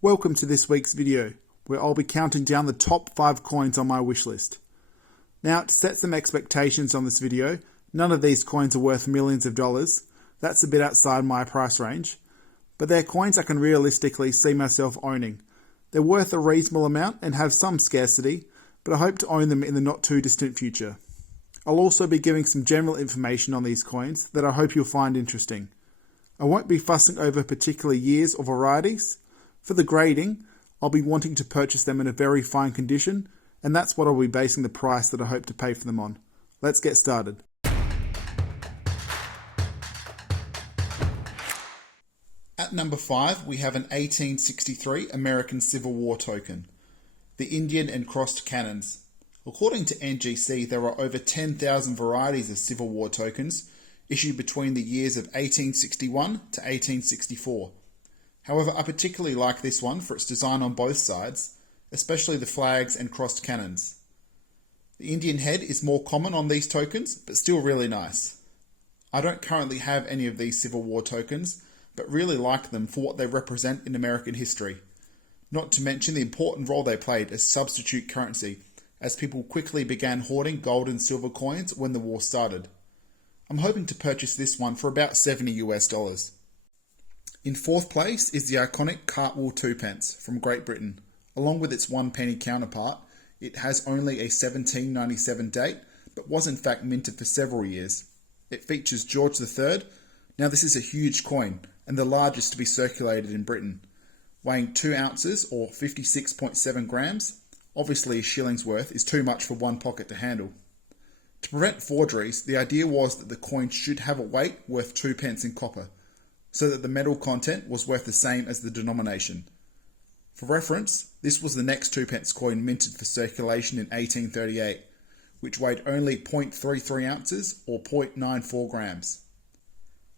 Welcome to this week's video, where I'll be counting down the top 5 coins on my wish list. Now, to set some expectations on this video, none of these coins are worth millions of dollars. That's a bit outside my price range. But they're coins I can realistically see myself owning. They're worth a reasonable amount and have some scarcity, but I hope to own them in the not too distant future. I'll also be giving some general information on these coins that I hope you'll find interesting. I won't be fussing over particular years or varieties. For the grading, I'll be wanting to purchase them in a very fine condition, and that's what I'll be basing the price that I hope to pay for them on. Let's get started. At number 5, we have an 1863 American Civil War token, the Indian and Crossed Cannons. According to NGC, there are over 10,000 varieties of Civil War tokens issued between the years of 1861 to 1864. However, I particularly like this one for its design on both sides, especially the flags and crossed cannons. The Indian head is more common on these tokens, but still really nice. I don't currently have any of these Civil War tokens, but really like them for what they represent in American history. Not to mention the important role they played as substitute currency, as people quickly began hoarding gold and silver coins when the war started. I'm hoping to purchase this one for about $70 US. In 4th place is the iconic Cartwheel 2p from Great Britain. Along with its 1 penny counterpart, it has only a 1797 date, but was in fact minted for several years. It features George III. Now this is a huge coin, and the largest to be circulated in Britain. Weighing 2 ounces or 56.7 grams, obviously a shilling's worth is too much for one pocket to handle. To prevent forgeries, the idea was that the coin should have a weight worth 2p in copper, so that the metal content was worth the same as the denomination. For reference, this was the next 2p coin minted for circulation in 1838, which weighed only 0.33 ounces or 0.94 grams.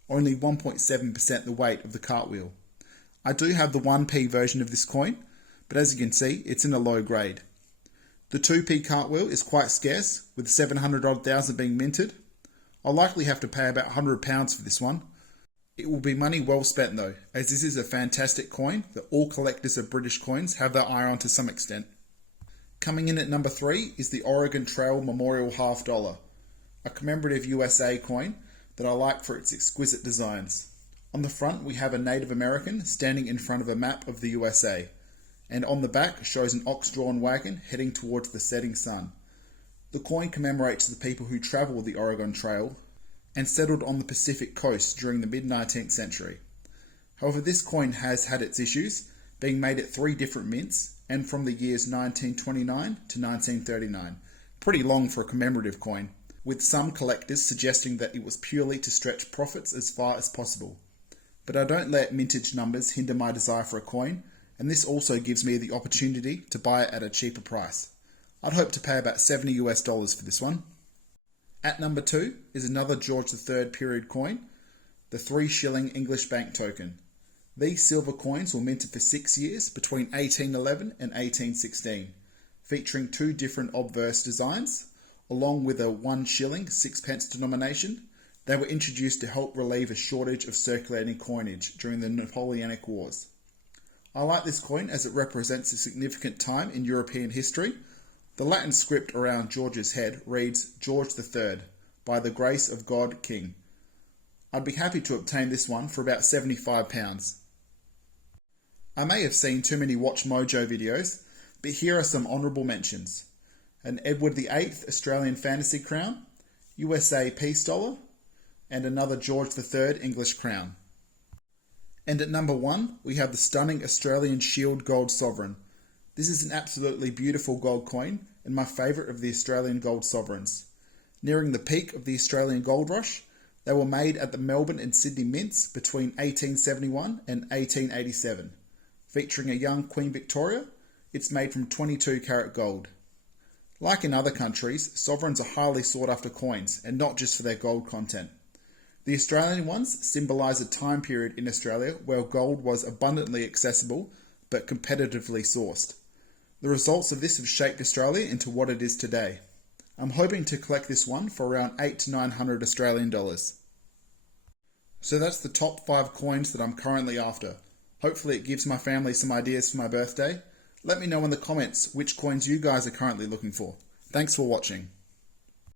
Only 1.7% the weight of the cartwheel. I do have the 1p version of this coin, but as you can see, it's in a low grade. The 2p cartwheel is quite scarce, with 700,000 being minted. I'll likely have to pay about £100 for this one. It will be money well spent though, as this is a fantastic coin that all collectors of British coins have their eye on to some extent. Coming in at number 3 is the Oregon Trail Memorial Half Dollar, a commemorative USA coin that I like for its exquisite designs. On the front we have a Native American standing in front of a map of the USA, and on the back shows an ox-drawn wagon heading towards the setting sun. The coin commemorates the people who travelled the Oregon Trail and settled on the Pacific coast during the mid-19th century. However, this coin has had its issues, being made at 3 different mints and from the years 1929 to 1939. Pretty long for a commemorative coin, with some collectors suggesting that it was purely to stretch profits as far as possible. But I don't let mintage numbers hinder my desire for a coin, and this also gives me the opportunity to buy it at a cheaper price. I'd hope to pay about $70 US for this one. At number 2 is another George III period coin, the 3 shilling English bank token. These silver coins were minted for 6 years between 1811 and 1816, featuring 2 different obverse designs, along with a 1 shilling 6p denomination. They were introduced to help relieve a shortage of circulating coinage during the Napoleonic Wars. I like this coin as it represents a significant time in European history. The Latin script around George's head reads George III, by the grace of God King. I'd be happy to obtain this one for about £75. I may have seen too many Watch Mojo videos, but here are some honourable mentions. An Edward VIII Australian Fantasy Crown, USA Peace Dollar, and another George III English Crown. And at number 1, we have the stunning Australian Shield Gold Sovereign. This is an absolutely beautiful gold coin and my favourite of the Australian gold sovereigns. Nearing the peak of the Australian gold rush, they were made at the Melbourne and Sydney mints between 1871 and 1887. Featuring a young Queen Victoria, it's made from 22 carat gold. Like in other countries, sovereigns are highly sought after coins, and not just for their gold content. The Australian ones symbolise a time period in Australia where gold was abundantly accessible but competitively sourced. The results of this have shaped Australia into what it is today. I'm hoping to collect this one for around $800 to $900 Australian dollars. So that's the top 5 coins that I'm currently after. Hopefully it gives my family some ideas for my birthday. Let me know in the comments which coins you guys are currently looking for. Thanks for watching.